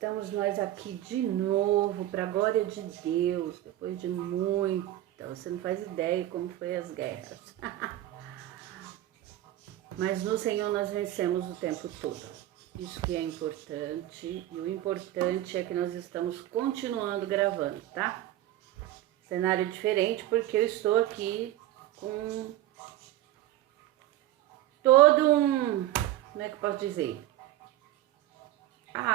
Estamos nós aqui de novo, para a glória de Deus, depois de muita, você não faz ideia como foi as guerras. Mas no Senhor nós vencemos o tempo todo. Isso que é importante, e o importante é que nós estamos continuando gravando, tá? Cenário diferente, porque eu estou aqui com todo como é que eu posso dizer?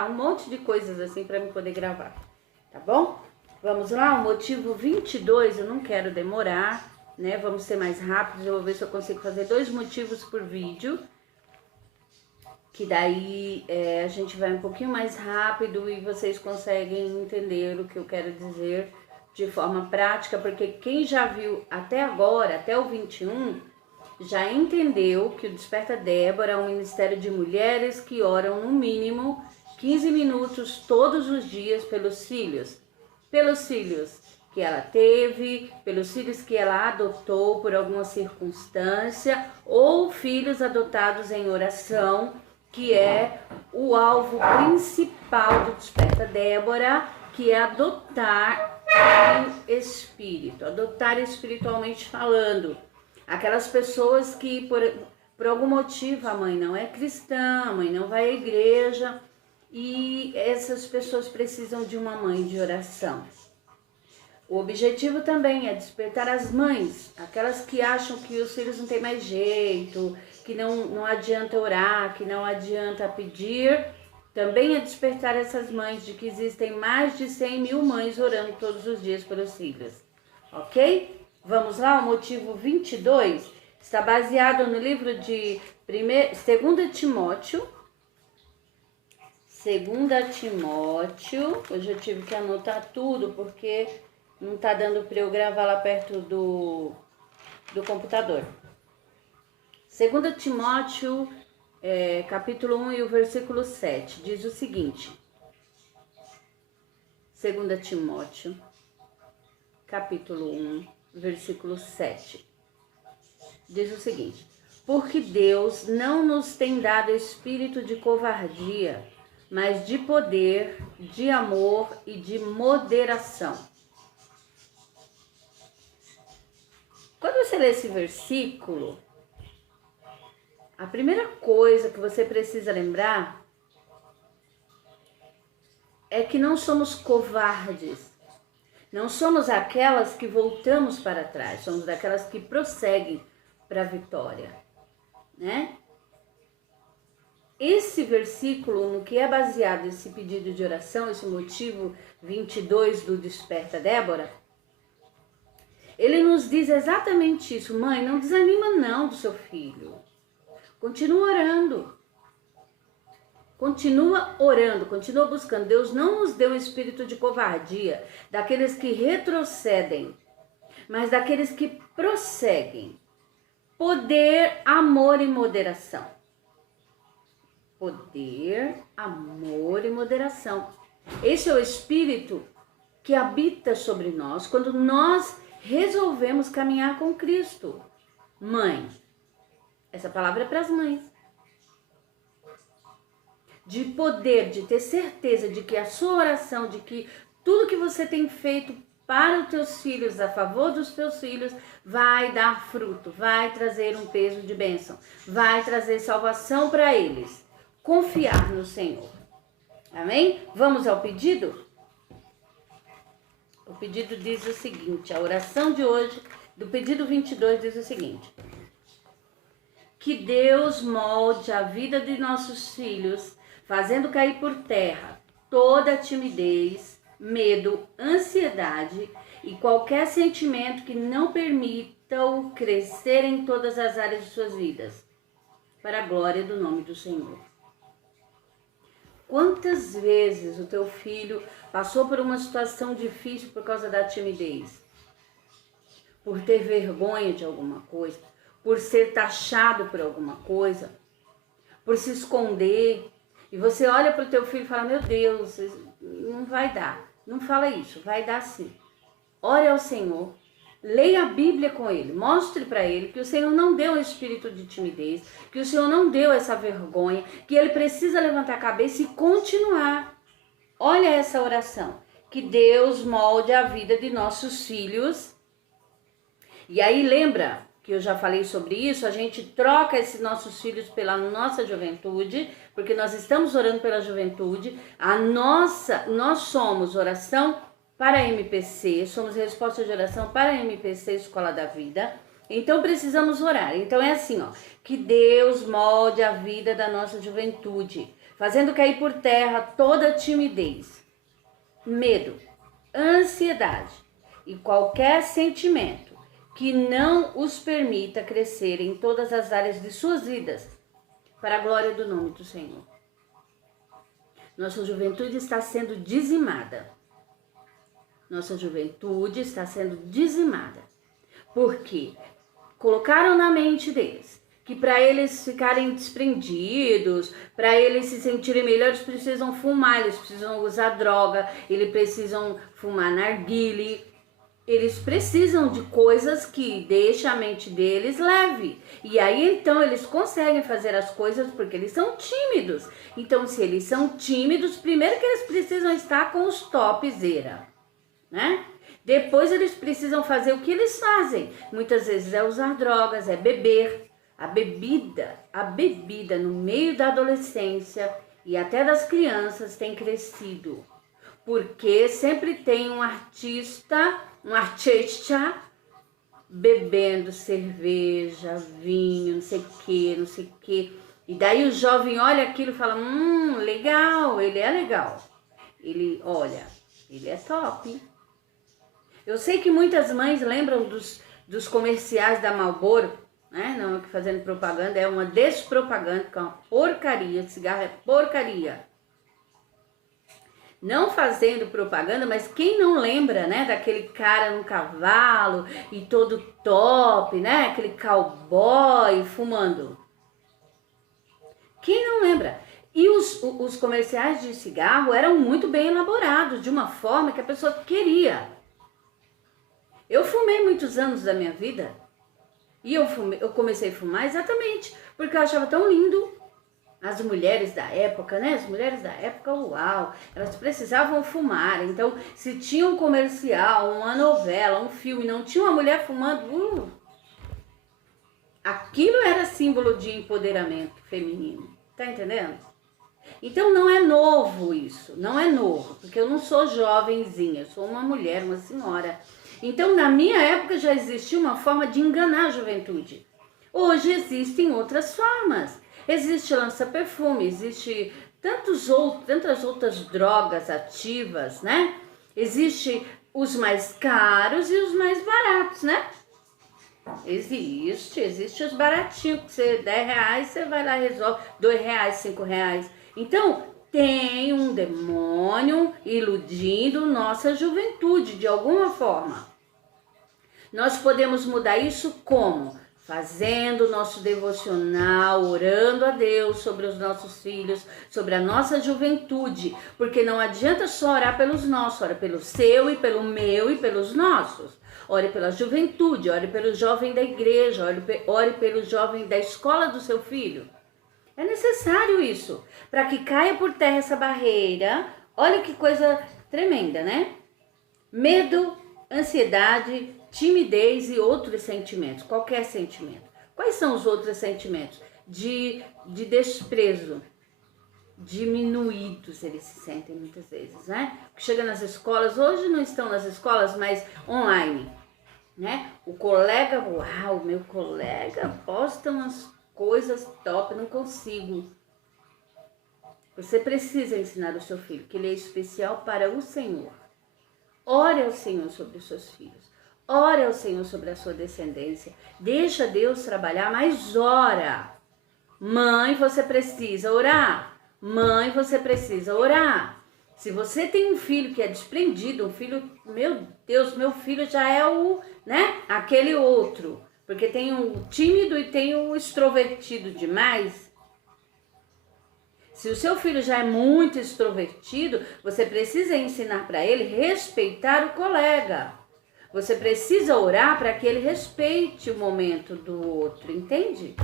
Um monte de coisas assim para me poder gravar, tá bom? Vamos lá, o motivo 22, eu não quero demorar, né? Vamos ser mais rápidos, eu vou ver se eu consigo fazer 2 motivos por vídeo, que daí a gente vai um pouquinho mais rápido e vocês conseguem entender o que eu quero dizer de forma prática, porque quem já viu até agora, até o 21, já entendeu que o Desperta Débora é um ministério de mulheres que oram no mínimo 15 minutos todos os dias pelos filhos que ela teve, pelos filhos que ela adotou por alguma circunstância, ou filhos adotados em oração, que é o alvo principal do Desperta Débora, que é adotar em espírito, adotar espiritualmente falando. Aquelas pessoas que por algum motivo a mãe não é cristã, a mãe não vai à igreja, e essas pessoas precisam de uma mãe de oração. O objetivo também é despertar as mães, aquelas que acham que os filhos não têm mais jeito, que não adianta orar, que não adianta pedir. Também é despertar essas mães de que existem mais de 100 mil mães orando todos os dias pelos filhos. Ok? Vamos lá, o motivo 22 está baseado no livro de 2 Timóteo. 2 Timóteo, hoje eu tive que anotar tudo porque não está dando para eu gravar lá perto do computador. 2 Timóteo, capítulo 1 e o versículo 7, diz o seguinte. 2 Timóteo, capítulo 1, versículo 7, diz o seguinte: porque Deus não nos tem dado espírito de covardia, mas de poder, de amor e de moderação. Quando você lê esse versículo, a primeira coisa que você precisa lembrar é que não somos covardes. Não somos aquelas que voltamos para trás, somos daquelas que prosseguem para a vitória, né? Esse versículo, no que é baseado esse pedido de oração, esse motivo 22 do Desperta Débora, ele nos diz exatamente isso. Mãe, não desanima não do seu filho. Continua orando. Continua orando, continua buscando. Deus não nos deu um espírito de covardia, daqueles que retrocedem, mas daqueles que prosseguem. Poder, amor e moderação. Poder, amor e moderação. Esse é o espírito que habita sobre nós quando nós resolvemos caminhar com Cristo. Mãe, essa palavra é para as mães. De poder, de ter certeza de que a sua oração, de que tudo que você tem feito para os teus filhos, a favor dos teus filhos, vai dar fruto, vai trazer um peso de bênção, vai trazer salvação para eles. Confiar no Senhor. Amém? Vamos ao pedido? O pedido diz o seguinte, a oração de hoje, do pedido 22, diz o seguinte: que Deus molde a vida de nossos filhos, fazendo cair por terra toda a timidez, medo, ansiedade e qualquer sentimento que não permita-o crescer em todas as áreas de suas vidas, para a glória do nome do Senhor. Quantas vezes o teu filho passou por uma situação difícil por causa da timidez? Por ter vergonha de alguma coisa, por ser taxado por alguma coisa, por se esconder. E você olha para o teu filho e fala, meu Deus, não vai dar. Não fala isso, vai dar sim. Ore ao Senhor, leia a Bíblia com ele, mostre para ele que o Senhor não deu um espírito de timidez, que o Senhor não deu essa vergonha, que ele precisa levantar a cabeça e continuar. Olha essa oração. Que Deus molde a vida de nossos filhos. E aí lembra que eu já falei sobre isso, a gente troca esses nossos filhos pela nossa juventude, porque nós estamos orando pela juventude. Nós somos oração para a MPC, somos resposta de oração para a MPC Escola da Vida. Então precisamos orar. Então é assim, ó, que Deus molde a vida da nossa juventude, fazendo cair por terra toda timidez, medo, ansiedade e qualquer sentimento que não os permita crescer em todas as áreas de suas vidas, para a glória do nome do Senhor. Nossa juventude está sendo dizimada. Nossa juventude está sendo dizimada. Por quê? Colocaram na mente deles que para eles ficarem desprendidos, para eles se sentirem melhores, precisam fumar, eles precisam usar droga, eles precisam fumar narguile, eles precisam de coisas que deixem a mente deles leve. E aí então eles conseguem fazer as coisas porque eles são tímidos. Então se eles são tímidos, primeiro que eles precisam estar com os topzera, né? Depois eles precisam fazer o que eles fazem. Muitas vezes é usar drogas, é beber. A bebida no meio da adolescência e até das crianças tem crescido. Porque sempre tem um artista bebendo cerveja, vinho, não sei o que. E daí o jovem olha aquilo e fala, legal, ele é legal. Ele é top. Eu sei que muitas mães lembram dos comerciais da Marlboro, né? Não fazendo propaganda, é uma despropaganda, que é uma porcaria, cigarro é porcaria. Não fazendo propaganda, mas quem não lembra, né, daquele cara no cavalo e todo top, né, aquele cowboy fumando? Quem não lembra? E os comerciais de cigarro eram muito bem elaborados, de uma forma que a pessoa queria. Eu fumei muitos anos da minha vida e eu comecei a fumar exatamente porque eu achava tão lindo. As mulheres da época, né? As mulheres da época, uau, elas precisavam fumar. Então, se tinha um comercial, uma novela, um filme, não tinha uma mulher fumando, aquilo era símbolo de empoderamento feminino. Tá entendendo? Então, não é novo isso, não é novo, porque eu não sou jovenzinha, eu sou uma mulher, uma senhora. Então, na minha época já existia uma forma de enganar a juventude. Hoje existem outras formas. Existe lança-perfume, existe tantas outras drogas ativas, né? Existe os mais caros e os mais baratos, né? Existe os baratinhos, que você R$10, você vai lá e resolve, R$2, R$5. Então, tem um demônio iludindo nossa juventude de alguma forma. Nós podemos mudar isso como? Fazendo o nosso devocional, orando a Deus sobre os nossos filhos, sobre a nossa juventude, porque não adianta só orar pelos nossos, ora pelo seu e pelo meu e pelos nossos. Ore pela juventude, ore pelo jovem da igreja, ore pelo jovem da escola do seu filho. É necessário isso, para que caia por terra essa barreira. Olha que coisa tremenda, né? Medo, ansiedade, timidez e outros sentimentos, qualquer sentimento. Quais são os outros sentimentos? De desprezo, diminuídos eles se sentem muitas vezes, né? Chega nas escolas, hoje não estão nas escolas, mas online, né? O colega, uau, meu colega posta umas coisas top, não consigo. Você precisa ensinar o seu filho que ele é especial para o Senhor. Ore ao Senhor sobre os seus filhos. Ore ao Senhor sobre a sua descendência. Deixa Deus trabalhar, mas ora. Mãe, você precisa orar. Mãe, você precisa orar. Se você tem um filho que é desprendido, um filho, meu Deus, meu filho já é aquele outro. Porque tem o tímido e tem o extrovertido demais. Se o seu filho já é muito extrovertido, você precisa ensinar para ele respeitar o colega. Você precisa orar para que ele respeite o momento do outro, entende?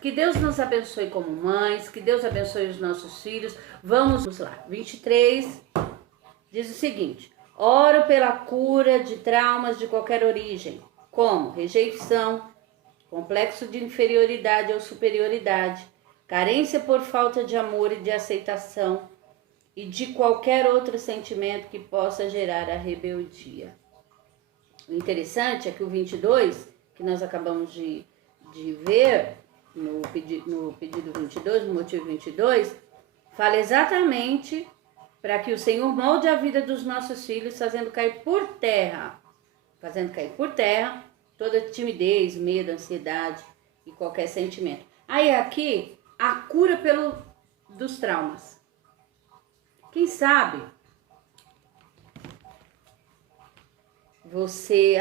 Que Deus nos abençoe como mães, que Deus abençoe os nossos filhos. Vamos lá. 23 diz o seguinte: oro pela cura de traumas de qualquer origem, como rejeição, complexo de inferioridade ou superioridade, carência por falta de amor e de aceitação e de qualquer outro sentimento que possa gerar a rebeldia. O interessante é que o 22, que nós acabamos de ver no pedido 22, no motivo 22, fala exatamente para que o Senhor molde a vida dos nossos filhos, fazendo cair por terra toda timidez, medo, ansiedade e qualquer sentimento. Aí aqui, a cura dos traumas. Quem sabe você,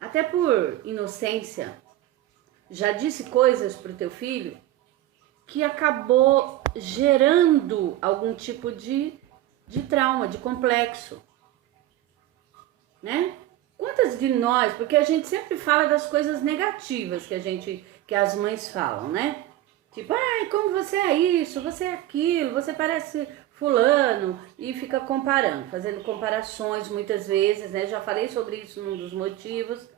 até por inocência, já disse coisas para o teu filho que acabou gerando algum tipo de trauma, de complexo, né? Quantas de nós, porque a gente sempre fala das coisas negativas que as mães falam, né? Tipo, ai, como você é isso, você é aquilo, você parece fulano, e fica comparando, fazendo comparações muitas vezes, né? Já falei sobre isso num dos motivos.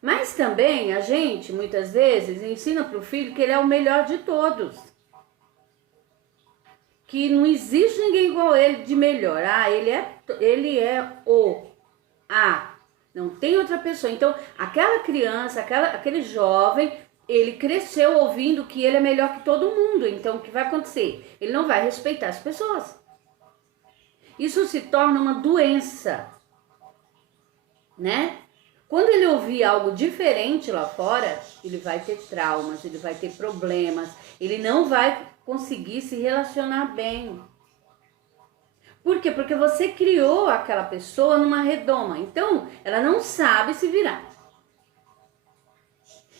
Mas também a gente, muitas vezes, ensina para o filho que ele é o melhor de todos. Que não existe ninguém igual a ele de melhor. Ah, ele é o A. Não tem outra pessoa. Então, aquela criança, aquele jovem, ele cresceu ouvindo que ele é melhor que todo mundo. Então, o que vai acontecer? Ele não vai respeitar as pessoas. Isso se torna uma doença, né? Quando ele ouvir algo diferente lá fora, ele vai ter traumas, ele vai ter problemas, ele não vai conseguir se relacionar bem. Por quê? Porque você criou aquela pessoa numa redoma, então ela não sabe se virar.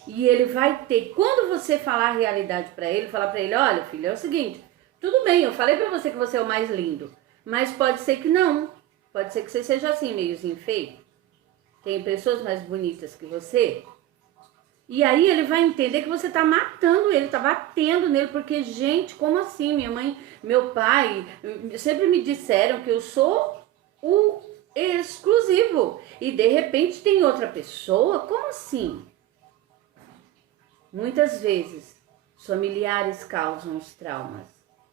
E ele vai ter, quando você falar a realidade para ele, falar para ele, olha filho, é o seguinte, tudo bem, eu falei para você que você é o mais lindo, mas pode ser que não, pode ser que você seja assim, meiozinho feio. Tem pessoas mais bonitas que você. E aí ele vai entender que você tá matando ele, tá batendo nele. Porque, gente, como assim? Minha mãe, meu pai, sempre me disseram que eu sou o exclusivo. E de repente tem outra pessoa? Como assim? Muitas vezes, os familiares causam os traumas.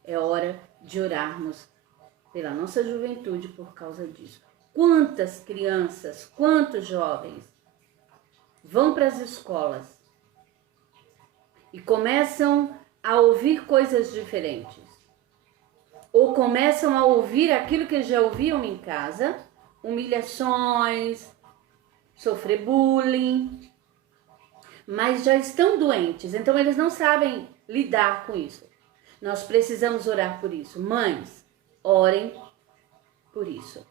É hora de orarmos pela nossa juventude por causa disso. Quantas crianças, quantos jovens vão para as escolas e começam a ouvir coisas diferentes, ou começam a ouvir aquilo que já ouviam em casa, humilhações, sofrer bullying, mas já estão doentes, então eles não sabem lidar com isso. Nós precisamos orar por isso. Mães, orem por isso.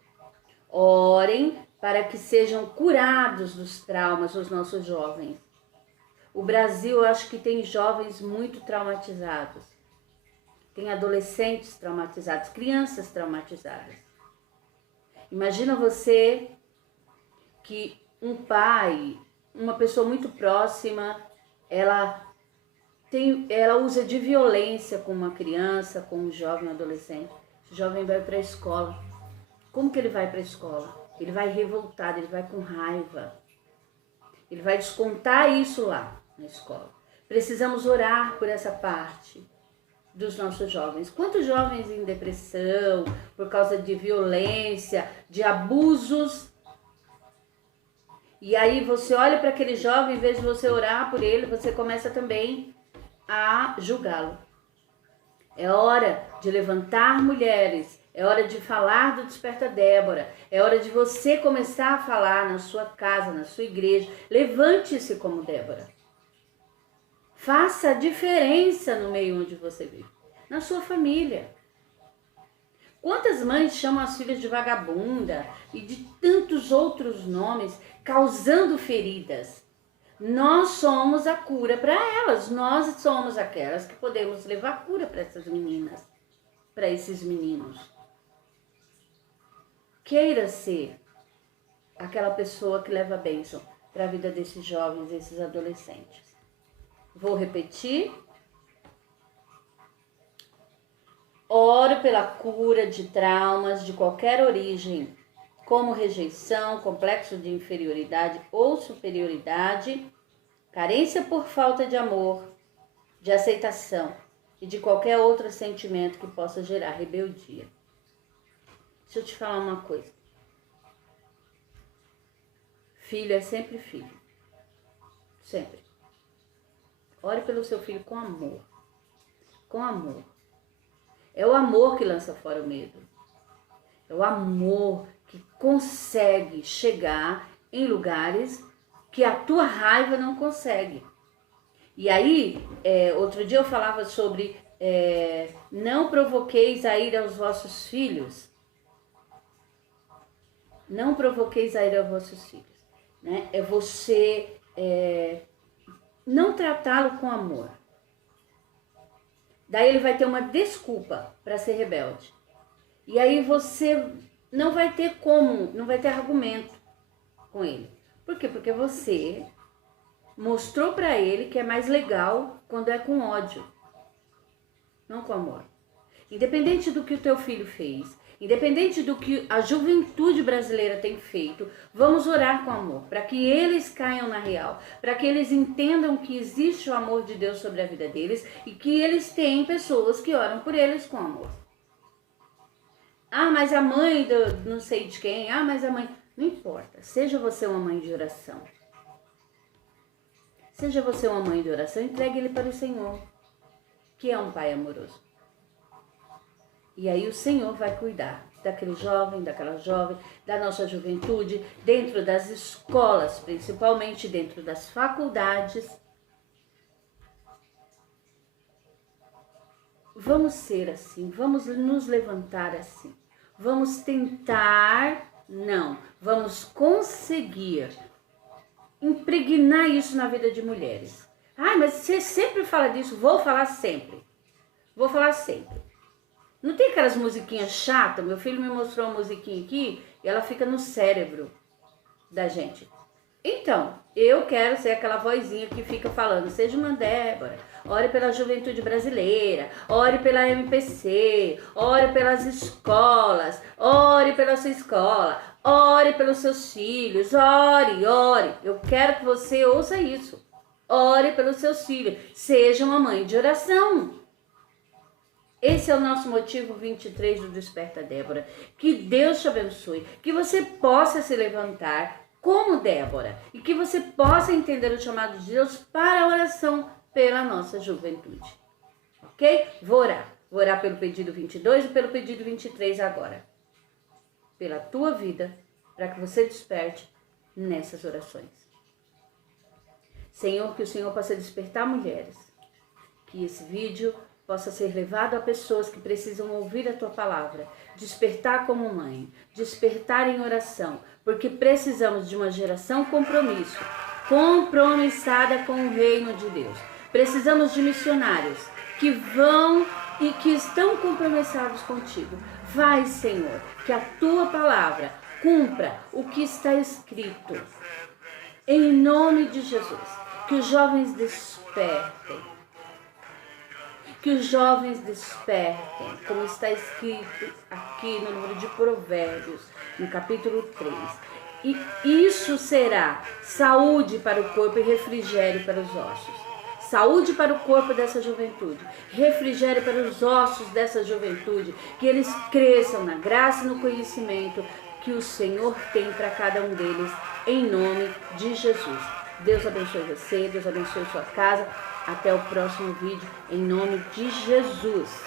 Orem para que sejam curados dos traumas os nossos jovens. O Brasil, eu acho que tem jovens muito traumatizados. Tem adolescentes traumatizados, crianças traumatizadas. Imagina você que um pai, uma pessoa muito próxima, ela usa de violência com uma criança, com um jovem, um adolescente. Esse jovem vai para a escola. Como que ele vai para a escola? Ele vai revoltado, ele vai com raiva. Ele vai descontar isso lá na escola. Precisamos orar por essa parte dos nossos jovens. Quantos jovens em depressão, por causa de violência, de abusos? E aí você olha para aquele jovem, em vez de você orar por ele, você começa também a julgá-lo. É hora de levantar mulheres. É hora de falar do Desperta Débora. É hora de você começar a falar na sua casa, na sua igreja. Levante-se como Débora. Faça a diferença no meio onde você vive. Na sua família. Quantas mães chamam as filhas de vagabunda e de tantos outros nomes, causando feridas? Nós somos a cura para elas. Nós somos aquelas que podemos levar cura para essas meninas, para esses meninos. Queira ser aquela pessoa que leva bênção para a vida desses jovens, desses adolescentes. Vou repetir. Oro pela cura de traumas de qualquer origem, como rejeição, complexo de inferioridade ou superioridade, carência por falta de amor, de aceitação e de qualquer outro sentimento que possa gerar rebeldia. Deixa eu te falar uma coisa. Filho é sempre filho. Sempre. Ore pelo seu filho com amor. Com amor. É o amor que lança fora o medo. É o amor que consegue chegar em lugares que a tua raiva não consegue. E aí, outro dia eu falava sobre não provoqueis a ira aos vossos filhos. Não provoqueis a ira aos vossos filhos. Né? É você não tratá-lo com amor. Daí ele vai ter uma desculpa para ser rebelde. E aí você não vai ter não vai ter argumento com ele. Por quê? Porque você mostrou para ele que é mais legal quando é com ódio, não com amor. Independente do que o teu filho fez, independente do que a juventude brasileira tem feito, vamos orar com amor, para que eles caiam na real, para que eles entendam que existe o amor de Deus sobre a vida deles e que eles têm pessoas que oram por eles com amor. Ah, mas a mãe do não sei de quem, mas a mãe... Não importa, seja você uma mãe de oração. Seja você uma mãe de oração, entregue ele para o Senhor, que é um pai amoroso. E aí o Senhor vai cuidar daquele jovem, daquela jovem, da nossa juventude, dentro das escolas, principalmente dentro das faculdades. Vamos ser assim, vamos nos levantar assim. Vamos tentar, não, vamos conseguir impregnar isso na vida de mulheres. Mas você sempre fala disso. Vou falar sempre. Vou falar sempre. Não tem aquelas musiquinhas chatas? Meu filho me mostrou uma musiquinha aqui e ela fica no cérebro da gente. Então, eu quero ser aquela vozinha que fica falando, seja uma Débora, ore pela juventude brasileira, ore pela MPC, ore pelas escolas, ore pela sua escola, ore pelos seus filhos, ore, ore. Eu quero que você ouça isso. Ore pelos seus filhos, seja uma mãe de oração. Esse é o nosso motivo 23 do Desperta Débora. Que Deus te abençoe, que você possa se levantar como Débora e que você possa entender o chamado de Deus para a oração pela nossa juventude. Ok? Vou orar pelo pedido 22 e pelo pedido 23 agora. Pela tua vida, para que você desperte nessas orações. Senhor, que o Senhor possa despertar mulheres, que esse vídeo possa ser levado a pessoas que precisam ouvir a tua palavra, despertar como mãe, despertar em oração, porque precisamos de uma geração compromissada com o reino de Deus. Precisamos de missionários que vão e que estão compromissados contigo. Vai, Senhor, que a tua palavra cumpra o que está escrito. Em nome de Jesus, que os jovens despertem. Que os jovens despertem, como está escrito aqui no livro de Provérbios, no capítulo 3. E isso será saúde para o corpo e refrigério para os ossos. Saúde para o corpo dessa juventude, refrigério para os ossos dessa juventude, que eles cresçam na graça e no conhecimento que o Senhor tem para cada um deles, em nome de Jesus. Deus abençoe você, Deus abençoe sua casa. Até o próximo vídeo, em nome de Jesus.